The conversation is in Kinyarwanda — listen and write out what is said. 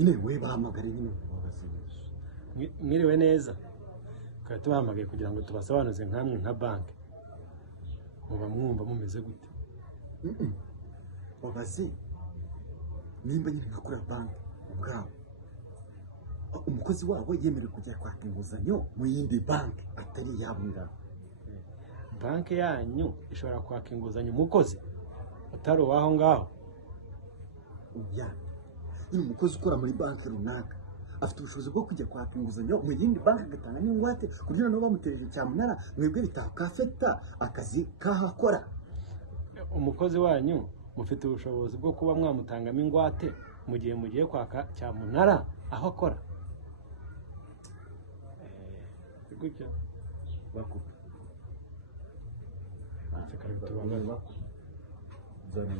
nyine we bahamagare nyine babaze. Mwiriwe neza, tukaba tubahamagaye kugira ngo tubasobanuze nkamwe nka banki, muba mwumva mumeze gute? Babaze nimba nyine nkakora banki ubwabo umukozi wabo yemerewe kujya kwaka inguzanyo mu yindi banki atari yabo ngaho. Banki yanyu ishobora kwaka inguzanyo umukozi utari uwaho ngaho? Oya, iyo umukozi ukora muri banki runaka afite ubushobozi bwo kujya kwaka inguzanyo mu yindi banki agatanga n'ingwate kugira ngo bamutereje cyamunara mwebwe bitakafeta akazi kahakora. Umukozi wanyu mufite ubushobozi bwo kuba mwamutangamo ingwate mu gihe mugiye kwaka cyamunara aho akora? Gutya bakupa Ati kare tubabaza. Zone